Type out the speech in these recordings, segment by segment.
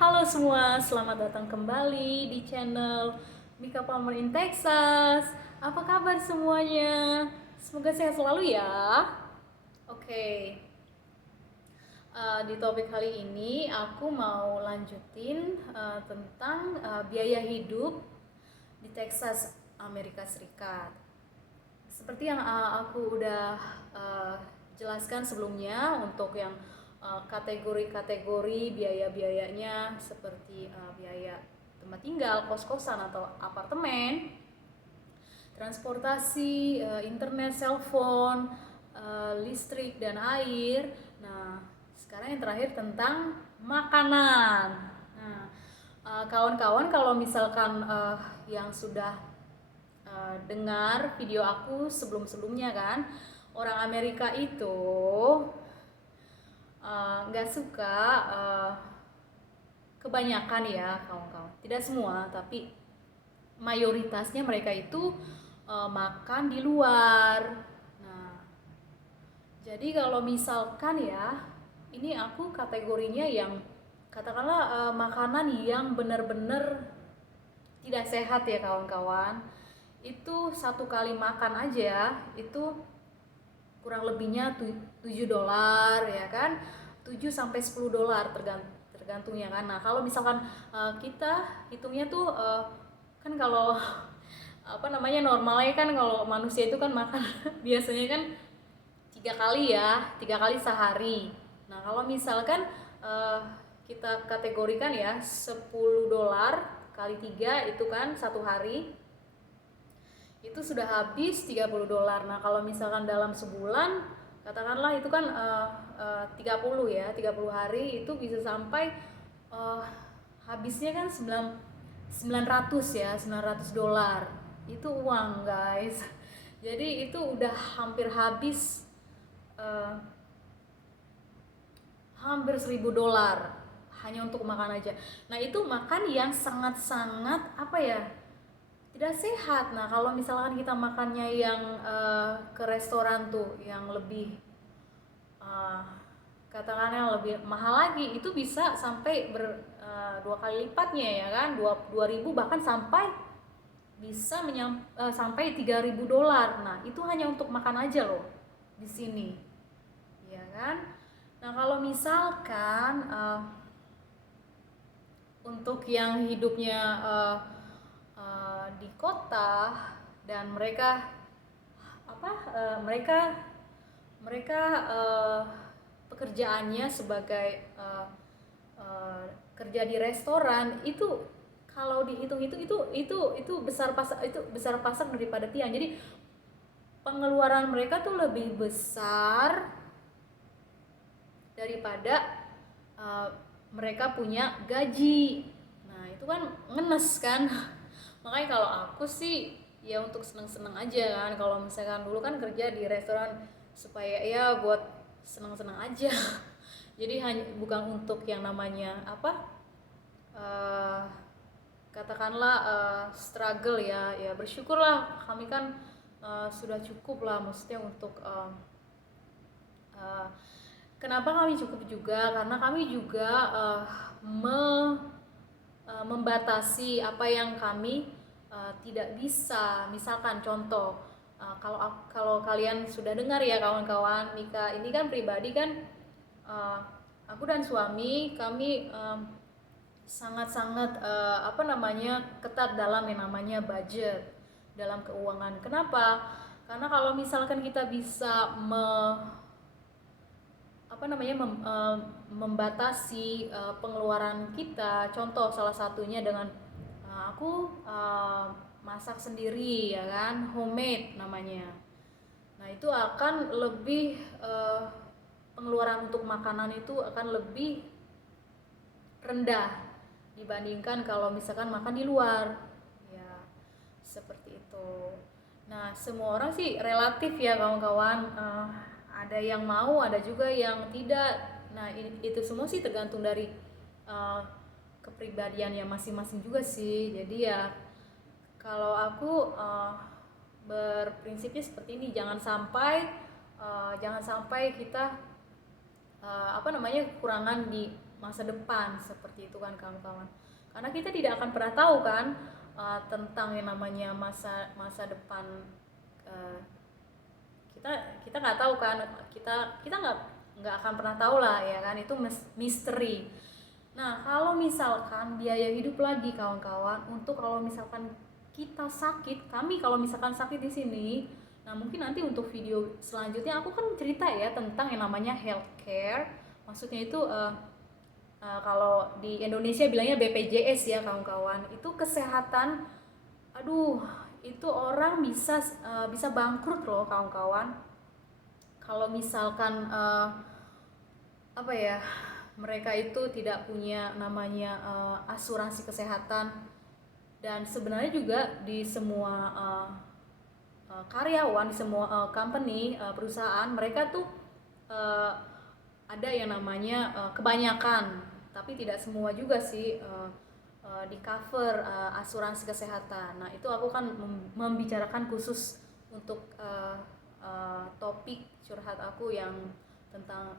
Halo semua, selamat datang kembali di channel Mika Palmer in Texas. Apa kabar semuanya? Semoga sehat selalu ya. Oke, di topik kali ini aku mau lanjutin tentang biaya hidup di Texas, Amerika Serikat. Seperti yang aku udah jelaskan sebelumnya untuk yang kategori-kategori biaya-biayanya seperti biaya tempat tinggal, kos-kosan atau apartemen, transportasi, internet, cellphone, listrik dan air. Nah, sekarang yang terakhir tentang makanan. Nah, kawan-kawan kalau misalkan yang sudah dengar video aku sebelum-sebelumnya kan, orang Amerika itu nggak suka kebanyakan ya kawan-kawan, tidak semua tapi mayoritasnya mereka itu makan di luar. Nah, jadi kalau misalkan ya, ini aku kategorinya yang katakanlah makanan yang benar-benar tidak sehat ya kawan-kawan. Itu satu kali makan aja itu kurang lebihnya $7 ya kan, 7 sampai $10 tergantung ya kan. Nah kalau misalkan kita hitungnya tuh kan kalau apa namanya normalnya kan kalau manusia itu kan makan biasanya kan 3 kali ya, 3 kali sehari. Nah kalau misalkan kita kategorikan ya $10 kali 3 itu kan satu hari itu sudah habis $30. Nah kalau misalkan dalam sebulan katakanlah itu kan 30 ya, 30 hari itu bisa sampai habisnya kan 900 ya, $900 itu uang guys. Jadi itu udah hampir habis hampir $1000 hanya untuk makan aja. Nah itu makan yang sangat-sangat apa ya, tidak sehat. Nah kalau misalkan kita makannya yang ke restoran tuh yang lebih uh, katakannya lebih mahal lagi, itu bisa sampai 2 kali lipatnya ya kan, 2000 bahkan sampai bisa sampai $3000. Nah itu hanya untuk makan aja loh di sini ya kan. Nah kalau misalkan untuk yang hidupnya di kota dan mereka apa mereka pekerjaannya sebagai kerja di restoran itu kalau dihitung itu besar pasak daripada tiang. Jadi pengeluaran mereka tuh lebih besar daripada mereka punya gaji. Nah itu kan ngenes kan. Makanya kalau aku sih ya untuk seneng-seneng aja kan. Kalau misalkan dulu kan kerja di restoran supaya ya buat seneng-seneng aja. Jadi hanya bukan untuk yang namanya apa uh, katakanlah struggle ya. Ya bersyukurlah kami kan sudah cukup lah, maksudnya untuk uh, kenapa kami cukup juga karena kami juga membatasi apa yang kami tidak bisa. Misalkan contoh, kalau kalian sudah dengar ya kawan-kawan, Mika ini kan pribadi kan aku dan suami kami sangat-sangat apa namanya ketat dalam yang namanya budget dalam keuangan. Kenapa? Karena kalau misalkan kita bisa apa namanya membatasi pengeluaran kita. Contoh salah satunya dengan aku masak sendiri ya kan, homemade namanya. Nah itu akan lebih pengeluaran untuk makanan itu akan lebih rendah dibandingkan kalau misalkan makan di luar ya, seperti itu. Nah semua orang sih relatif ya kawan-kawan, ada yang mau ada juga yang tidak. Nah itu semua sih tergantung dari uh, kepribadiannya masing-masing juga sih. Jadi ya kalau aku berprinsipnya seperti ini, jangan sampai kita apa namanya kekurangan di masa depan seperti itu kan kawan-kawan. Karena kita tidak akan pernah tahu kan tentang yang namanya masa depan, uh, kita kita nggak tahu kan, kita nggak akan pernah tahu lah ya kan, itu misteri. Nah kalau misalkan biaya hidup lagi kawan-kawan, untuk kalau misalkan kita sakit, kami kalau misalkan sakit di sini, nah mungkin nanti untuk video selanjutnya aku kan cerita ya tentang yang namanya healthcare. Maksudnya itu kalau di Indonesia bilangnya BPJS ya kawan-kawan, itu kesehatan. Aduh, itu orang bisa bangkrut loh kawan-kawan kalau misalkan apa ya, mereka itu tidak punya namanya asuransi kesehatan. Dan sebenarnya juga di semua karyawan, di semua company, perusahaan, mereka tuh uh, ada yang namanya kebanyakan, tapi tidak semua juga sih, di cover asuransi kesehatan. Nah itu aku kan membicarakan khusus untuk topik curhat aku yang tentang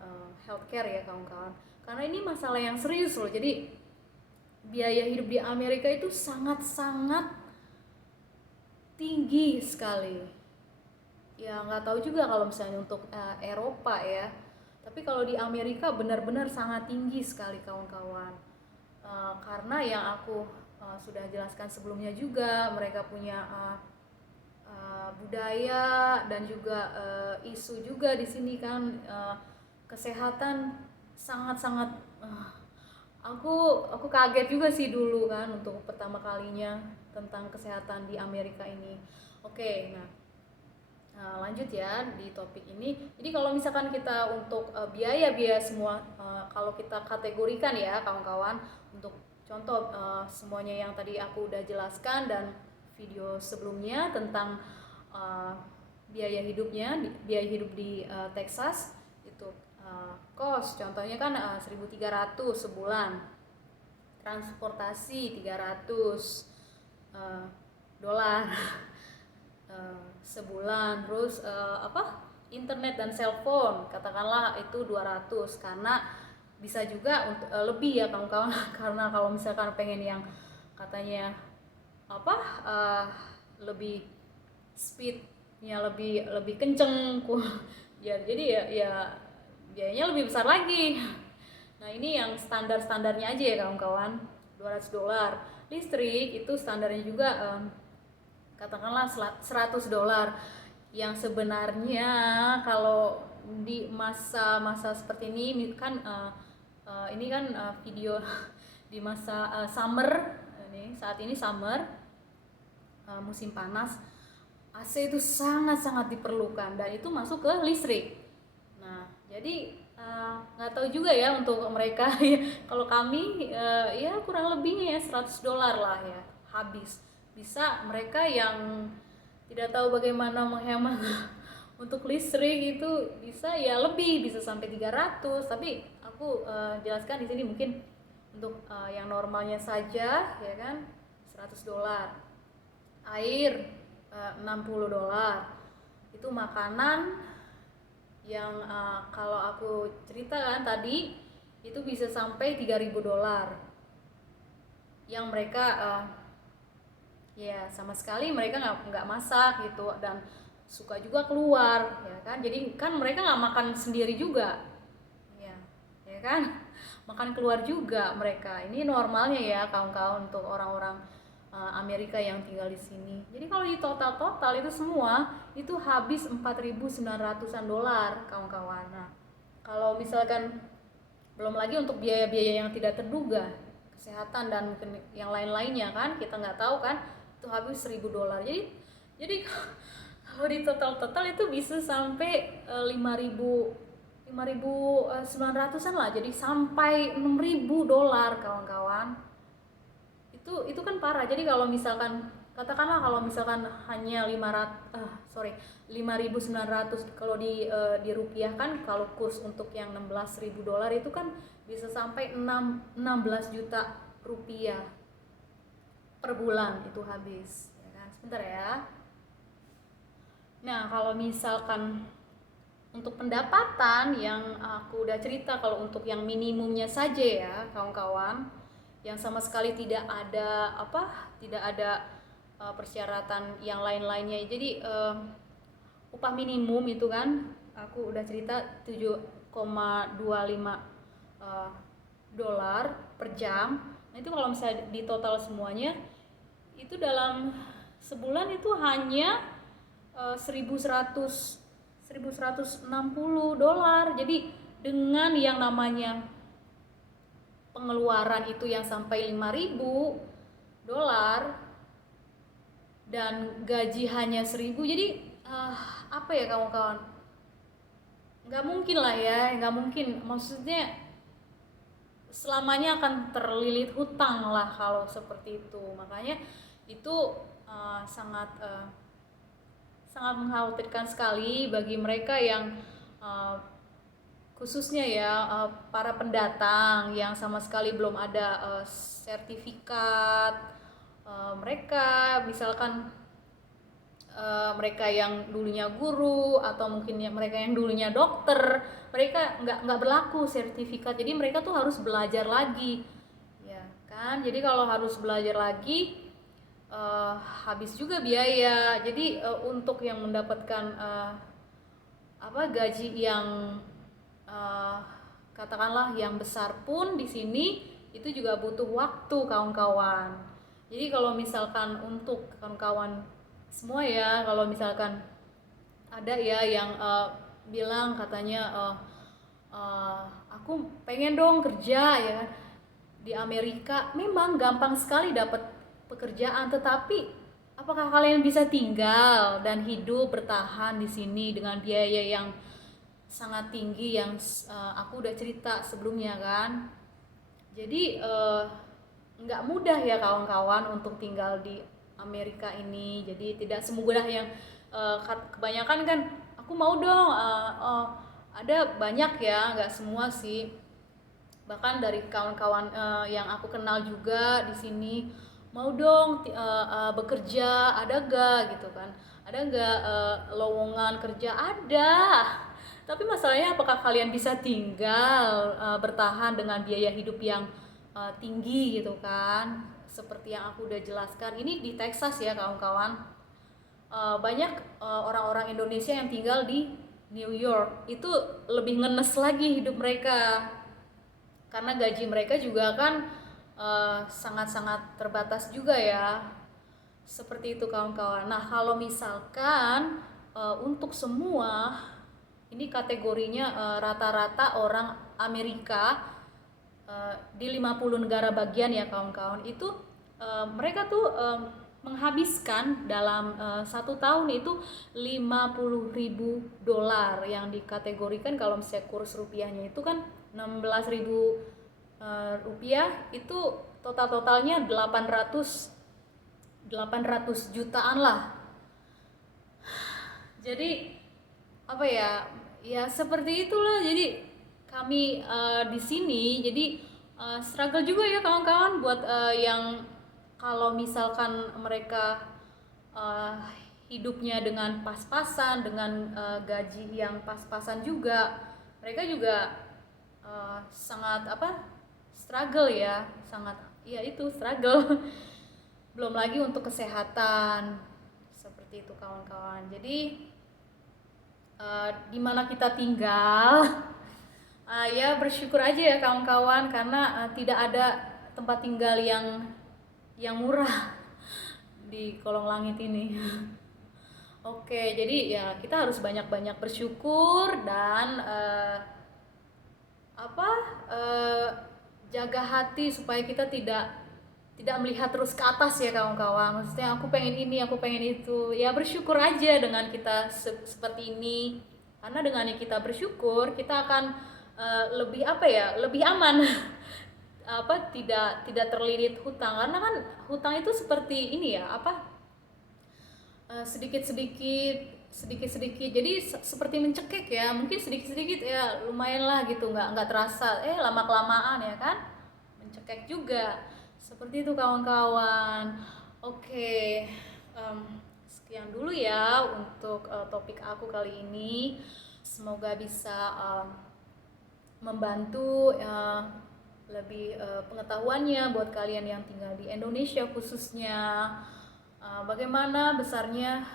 healthcare ya kawan-kawan, karena ini masalah yang serius loh. Jadi biaya hidup di Amerika itu sangat-sangat tinggi sekali. Ya nggak tahu juga kalau misalnya untuk Eropa ya, tapi kalau di Amerika benar-benar sangat tinggi sekali kawan-kawan. Karena yang aku sudah jelaskan sebelumnya juga, mereka punya budaya dan juga isu juga di sini kan, kesehatan sangat-sangat aku kaget juga sih dulu kan untuk pertama kalinya tentang kesehatan di Amerika ini. Oke, nah, lanjut ya di topik ini. Jadi kalau misalkan kita untuk biaya-biaya semua, kalau kita kategorikan ya kawan-kawan, untuk contoh semuanya yang tadi aku udah jelaskan dan video sebelumnya tentang biaya biaya hidup di Texas itu, kos contohnya kan 1.300 sebulan, transportasi 300 dolar sebulan, terus internet dan cellphone katakanlah itu 200, karena bisa juga untuk lebih ya kawan-kawan karena kalau misalkan pengen yang katanya lebih speednya lebih kenceng ya, jadi ya biayanya lebih besar lagi. Nah ini yang standarnya aja ya kawan-kawan, 200 dolar. Listrik itu standarnya juga katakanlah 100 dolar, yang sebenarnya kalau di masa-masa seperti ini kan ini kan video di masa summer, ini saat ini summer, musim panas, AC itu sangat-sangat diperlukan dan itu masuk ke listrik. Nah jadi nggak tahu juga ya untuk mereka ya, kalau kami ya kurang lebihnya ya 100 dolar lah ya habis. Bisa mereka yang tidak tahu bagaimana menghemat untuk listrik itu bisa ya lebih, bisa sampai 300, tapi aku jelaskan di sini mungkin untuk yang normalnya saja ya kan 100 dolar. Air 60 dolar. Itu makanan yang kalau aku ceritakan tadi itu bisa sampai 3.000 dolar, yang mereka ya sama sekali mereka nggak masak gitu dan suka juga keluar ya kan, jadi kan mereka nggak makan sendiri juga ya kan, makan keluar juga mereka. Ini normalnya ya kawan-kawan untuk orang-orang Amerika yang tinggal di sini. Jadi kalau di total itu semua itu habis 4.900-an dolar kawan-kawan. Nah kalau misalkan belum lagi untuk biaya-biaya yang tidak terduga, kesehatan dan mungkin yang lain-lainnya kan kita nggak tahu kan, itu habis 1.000 dolar. Jadi kalau di total itu bisa sampai 5.900-an lah, jadi sampai 6.000 dolar kawan-kawan. Itu kan parah. Jadi kalau misalkan katakanlah kalau misalkan hanya 5.900, kalau dirupiahkan, kalau kurs untuk yang 16.000 dolar itu kan bisa sampai 16 juta rupiah per bulan itu habis ya kan. Sebentar ya. Nah kalau misalkan Untuk pendapatan yang aku udah cerita, kalau untuk yang minimumnya saja ya kawan-kawan, yang sama sekali tidak ada tidak ada persyaratan yang lain-lainnya. Jadi upah minimum itu kan aku udah cerita 7,25 uh, dolar per jam. Nah itu kalau misalnya di total semuanya itu dalam sebulan itu hanya 1.160 dolar. Jadi dengan yang namanya pengeluaran itu yang sampai 5.000 dolar dan gaji hanya 1.000, jadi apa ya kawan-kawan, nggak mungkin lah ya, nggak mungkin, maksudnya selamanya akan terlilit hutang lah kalau seperti itu. Makanya itu sangat mengkhawatirkan sekali bagi mereka yang uh, khususnya ya para pendatang yang sama sekali belum ada sertifikat. Mereka misalkan mereka yang dulunya guru atau mungkin ya mereka yang dulunya dokter, mereka nggak berlaku sertifikat, jadi mereka tuh harus belajar lagi ya kan. Jadi kalau harus belajar lagi habis juga biaya. Jadi untuk yang mendapatkan gaji yang uh, katakanlah yang besar pun di sini itu juga butuh waktu kawan-kawan. Jadi kalau misalkan untuk kawan-kawan semua ya, kalau misalkan ada ya yang bilang katanya aku pengen dong kerja ya kan di Amerika, memang gampang sekali dapat pekerjaan, tetapi apakah kalian bisa tinggal dan hidup bertahan di sini dengan biaya yang sangat tinggi yang aku udah cerita sebelumnya kan. Jadi nggak mudah ya kawan-kawan untuk tinggal di Amerika ini. Jadi tidak semudah yang kebanyakan kan aku mau dong, ada banyak ya, nggak semua sih. Bahkan dari kawan-kawan yang aku kenal juga di sini, mau dong bekerja, ada gak gitu kan, ada gak lowongan kerja, ada. Tapi masalahnya apakah kalian bisa tinggal bertahan dengan biaya hidup yang tinggi gitu kan, seperti yang aku udah jelaskan. Ini di Texas ya kawan-kawan. Banyak orang-orang Indonesia yang tinggal di New York, itu lebih ngenes lagi hidup mereka karena gaji mereka juga kan sangat-sangat terbatas juga ya. Seperti itu kawan-kawan. Nah kalau misalkan untuk semua ini kategorinya rata-rata orang Amerika di 50 negara bagian ya kawan-kawan, itu mereka tuh menghabiskan dalam 1 tahun itu 50.000 dolar, yang dikategorikan kalau misalnya kurs rupiahnya itu kan 16.000 rupiah, itu totalnya 800 jutaan lah. Jadi apa ya, ya seperti itulah. Jadi kami di sini jadi struggle juga ya kawan-kawan buat yang kalau misalkan mereka uh, hidupnya dengan pas-pasan, dengan gaji yang pas-pasan juga, mereka juga sangat struggle ya, sangat ya itu struggle. Belum lagi untuk kesehatan, seperti itu kawan-kawan. Jadi di mana kita tinggal ya bersyukur aja ya kawan-kawan, karena tidak ada tempat tinggal yang murah di kolong langit ini. Oke, jadi ya kita harus banyak-banyak bersyukur dan jaga hati supaya kita tidak melihat terus ke atas ya kawan-kawan. Maksudnya aku pengen ini, aku pengen itu. Ya bersyukur aja dengan kita seperti ini. Karena dengan yang kita bersyukur, kita akan lebih aman. Tidak terlilit hutang, karena kan hutang itu seperti ini ya, sedikit-sedikit jadi seperti mencekik ya, mungkin sedikit-sedikit ya lumayan lah gitu, nggak terasa, lama kelamaan ya kan mencekik juga. Seperti itu kawan-kawan. Oke, sekian dulu ya untuk topik aku kali ini. Semoga bisa membantu lebih pengetahuannya buat kalian yang tinggal di Indonesia khususnya, bagaimana besarnya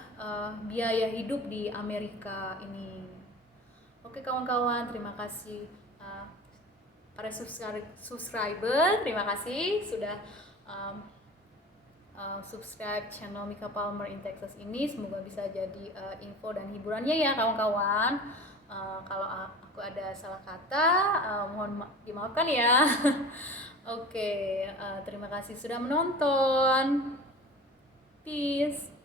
biaya hidup di Amerika ini. Oke kawan-kawan, terima kasih para subscriber, terima kasih sudah subscribe channel Mika Palmer in Texas ini. Semoga bisa jadi info dan hiburannya ya kawan-kawan. Kalau aku ada salah kata, mohon dimaafkan ya. Oke, terima kasih sudah menonton. Peace.